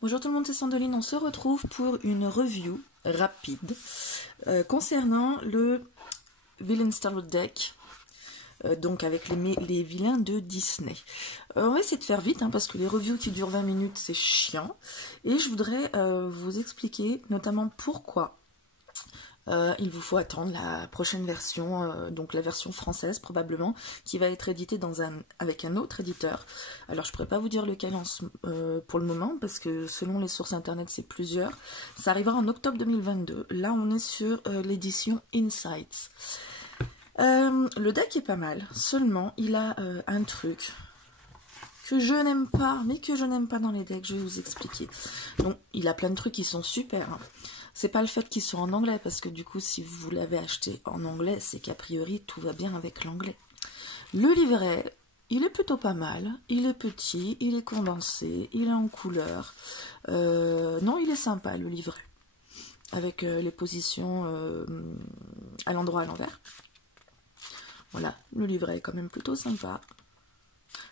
Bonjour tout le monde, c'est Sandoline. On se retrouve pour une review rapide concernant le Villain Starter Deck, donc avec les vilains de Disney. On va essayer de faire vite parce que les reviews qui durent 20 minutes c'est chiant. Et je voudrais vous expliquer notamment pourquoi il vous faut attendre la prochaine version, donc la version française probablement, qui va être éditée avec un autre éditeur. Alors je ne pourrais pas vous dire lequel pour le moment, parce que selon les sources internet c'est plusieurs. Ça arrivera en octobre 2022. Là on est sur l'édition Insights. Le deck est pas mal, seulement il a un truc que je n'aime pas, mais que je n'aime pas dans les decks, je vais vous expliquer. Donc il a plein de trucs qui sont super, C'est pas le fait qu'ils soient en anglais, parce que du coup, si vous l'avez acheté en anglais, c'est qu'a priori, tout va bien avec l'anglais. Le livret, il est plutôt pas mal. Il est petit, il est condensé, il est en couleur. Non, il est sympa, le livret. Avec les positions à l'endroit, à l'envers. Voilà, le livret est quand même plutôt sympa.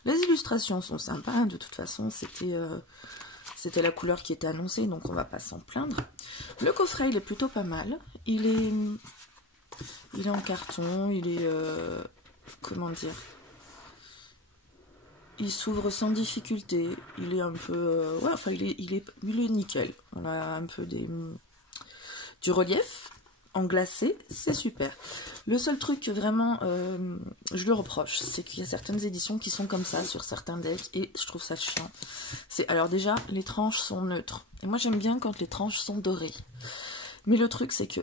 Les illustrations sont sympas, de toute façon, c'était la couleur qui était annoncée, donc on va pas s'en plaindre. Le coffret, il est plutôt pas mal. Il est en carton, il est... comment dire, il s'ouvre sans difficulté. Il est un peu... ouais, enfin, il est nickel. On a un peu du relief en glacé, c'est super. Le seul truc que vraiment je le reproche, c'est qu'il y a certaines éditions qui sont comme ça sur certains decks et je trouve ça chiant. Alors déjà, les tranches sont neutres. Et moi j'aime bien quand les tranches sont dorées. Mais le truc c'est que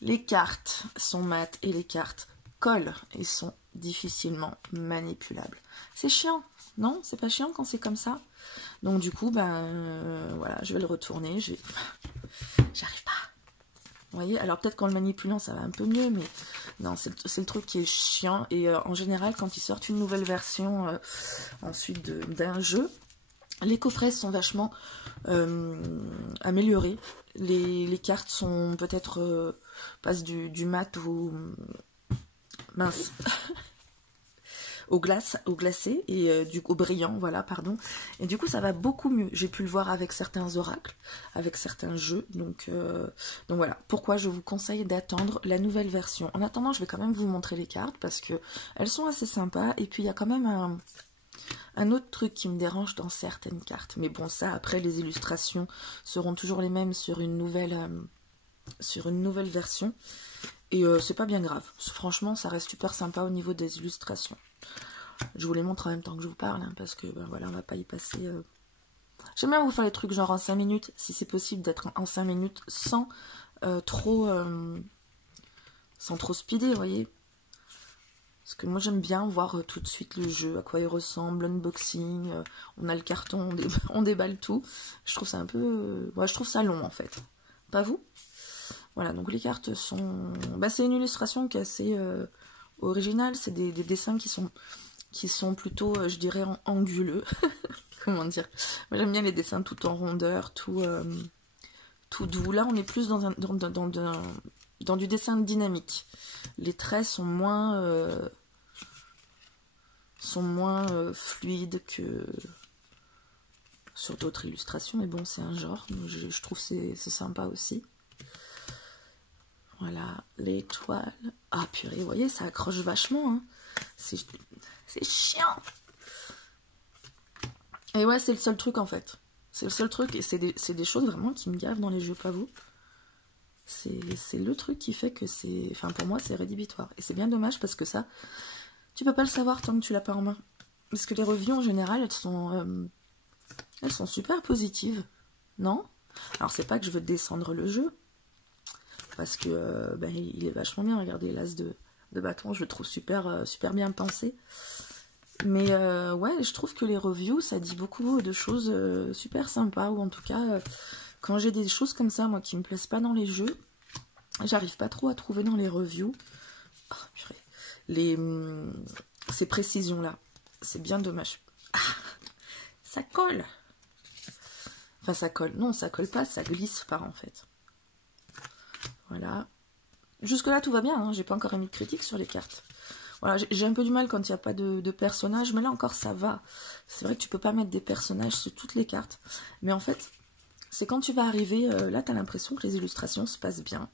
les cartes sont mates et les cartes collent et sont difficilement manipulables. C'est chiant, non? C'est pas chiant quand c'est comme ça? Donc du coup, voilà, je vais le retourner. J'arrive pas. Vous voyez, alors peut-être qu'en le manipulant ça va un peu mieux, mais non, c'est le truc qui est chiant. Et en général, quand ils sortent une nouvelle version ensuite d'un jeu, les coffrets sont vachement améliorés. Les cartes sont peut-être passent du mat au mince au glacé et au brillant, voilà, pardon. Et du coup, ça va beaucoup mieux. J'ai pu le voir avec certains oracles, avec certains jeux. Donc voilà, pourquoi je vous conseille d'attendre la nouvelle version. En attendant, je vais quand même vous montrer les cartes parce que elles sont assez sympas. Et puis, il y a quand même un autre truc qui me dérange dans certaines cartes. Mais bon, ça, après, les illustrations seront toujours les mêmes sur une nouvelle version. Et c'est pas bien grave. Franchement, ça reste super sympa au niveau des illustrations. Je vous les montre en même temps que je vous parle, parce que voilà, on va pas y passer. J'aime bien vous faire les trucs genre en 5 minutes, si c'est possible d'être en 5 minutes sans trop speeder, vous voyez. Parce que moi j'aime bien voir tout de suite le jeu, à quoi il ressemble, l'unboxing, on a le carton, on déballe tout. Je trouve ça un peu... je trouve ça long en fait. Pas vous? Voilà, donc les cartes sont... c'est une illustration qui est assez originale, c'est des dessins qui sont plutôt, je dirais, anguleux. Comment dire? Moi j'aime bien les dessins tout en rondeur, tout doux. Là on est plus dans du dessin dynamique. Les traits sont moins fluides que sur d'autres illustrations, mais bon, c'est un genre, donc je trouve c'est sympa aussi. Voilà, l'étoile. Ah purée, vous voyez, ça accroche vachement. C'est chiant. Et ouais, c'est le seul truc en fait. C'est le seul truc, et c'est des choses vraiment qui me gavent dans les jeux, pas vous. C'est le truc qui fait que c'est... Enfin, pour moi, c'est rédhibitoire. Et c'est bien dommage parce que ça, tu peux pas le savoir tant que tu l'as pas en main. Parce que les reviews, en général, elles sont super positives. Non? Alors, c'est pas que je veux descendre le jeu. Parce que il est vachement bien. Regardez, l'as de bâton, je le trouve super bien pensé. Mais ouais, je trouve que les reviews, ça dit beaucoup de choses super sympas. Ou en tout cas, quand j'ai des choses comme ça, moi, qui me plaisent pas dans les jeux, j'arrive pas trop à trouver dans les reviews. Oh, purée. Ces précisions-là. C'est bien dommage. Ah, ça colle. Enfin, ça colle. Non, ça colle pas, ça glisse pas, en fait. Voilà. Jusque-là, tout va bien. J'ai pas encore émis de critique sur les cartes. Voilà, j'ai un peu du mal quand il n'y a pas de personnages, mais là encore ça va. C'est vrai que tu peux pas mettre des personnages sur toutes les cartes. Mais en fait, c'est quand tu vas arriver, là tu as l'impression que les illustrations se passent bien.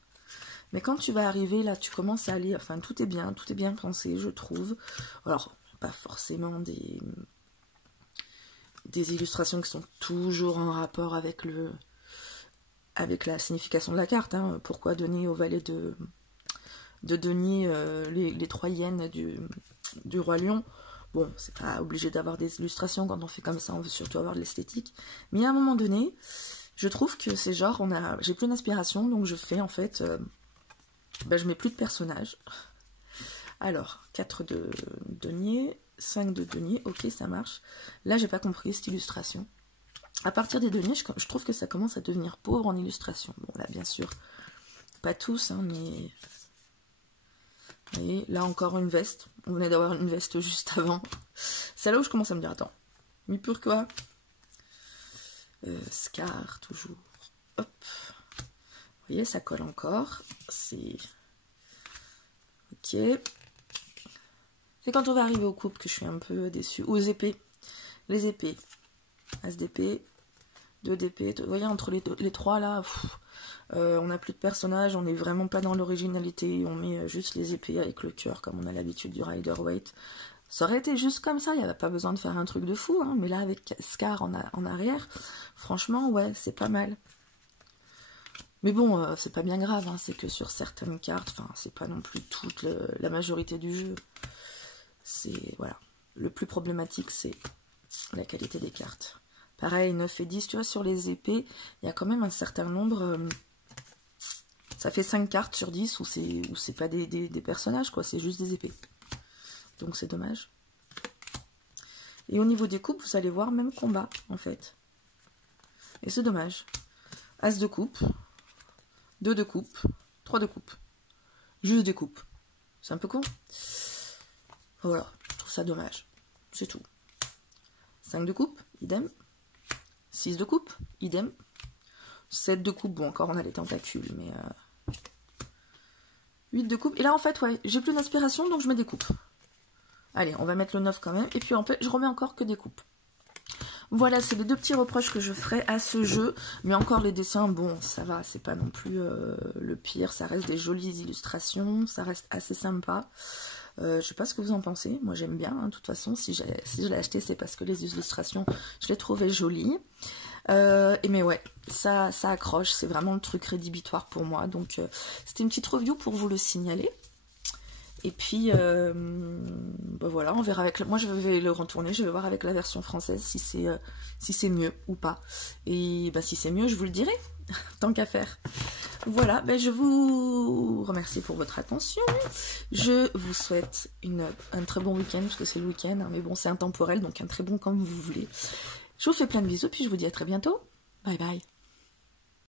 Mais quand tu vas arriver, là tu commences à lire, enfin tout est bien pensé, je trouve. Alors, pas forcément des illustrations qui sont toujours en rapport avec la signification de la carte. Hein. Pourquoi donner au valet de denier les 3 yens du roi lion? Bon, c'est pas obligé d'avoir des illustrations quand on fait comme ça, on veut surtout avoir de l'esthétique. Mais à un moment donné, je trouve que c'est genre, j'ai plus d'inspiration, donc je fais en fait, je mets plus de personnages. Alors, 4 de denier, 5 de denier, ok, ça marche. Là, j'ai pas compris cette illustration. À partir des deniers, je trouve que ça commence à devenir pauvre en illustration. Bon, là, bien sûr, pas tous, hein, mais... Vous voyez, là, encore une veste. On venait d'avoir une veste juste avant. C'est là où je commence à me dire, attends, mais pourquoi Scar, toujours. Hop. Vous voyez, ça colle encore. C'est... Ok. C'est quand on va arriver aux coupes que je suis un peu déçue. Ou aux épées. Les épées. As d'épée, 2 d'épée. Vous voyez, entre les 3 là, on n'a plus de personnages, on n'est vraiment pas dans l'originalité. On met juste les épées avec le cœur, comme on a l'habitude du Rider-Waite. Ça aurait été juste comme ça, il n'y avait pas besoin de faire un truc de fou. Hein, mais là, avec Scar en arrière, franchement, ouais, c'est pas mal. Mais bon, c'est pas bien grave, hein, c'est que sur certaines cartes, enfin, c'est pas non plus toute la majorité du jeu. C'est, voilà. Le plus problématique, c'est la qualité des cartes. Pareil, 9 et 10, tu vois, sur les épées, il y a quand même un certain nombre... ça fait 5 cartes sur 10 où c'est pas des personnages, quoi, c'est juste des épées. Donc c'est dommage. Et au niveau des coupes, vous allez voir, même combat, en fait. Et c'est dommage. As de coupe, 2 de coupe, 3 de coupe. Juste des coupes. C'est un peu con. Voilà, je trouve ça dommage. C'est tout. 5 de coupe, idem. 6 de coupe, idem. 7 de coupe, bon, encore on a les tentacules, mais... 8 de coupe. Et là, en fait, ouais, j'ai plus d'inspiration, donc je mets des coupes. Allez, on va mettre le 9 quand même. Et puis, en fait, je remets encore que des coupes. Voilà, c'est les 2 petits reproches que je ferai à ce jeu. Mais encore, les dessins, bon, ça va, c'est pas non plus le pire. Ça reste des jolies illustrations, ça reste assez sympa. Je sais pas ce que vous en pensez. Moi, j'aime bien, hein. De toute façon, si je l'ai acheté, c'est parce que les illustrations, je les trouvais jolies. Mais ouais, ça accroche, c'est vraiment le truc rédhibitoire pour moi. Donc, c'était une petite review pour vous le signaler. Et puis, voilà, on verra avec... Moi, je vais le retourner, je vais voir avec la version française si c'est mieux ou pas. Et si c'est mieux, je vous le dirai, tant qu'à faire. Voilà, je vous remercie pour votre attention. Je vous souhaite un très bon week-end, parce que c'est le week-end, hein, mais bon, c'est intemporel, donc un très bon comme vous voulez. Je vous fais plein de bisous, puis je vous dis à très bientôt. Bye bye.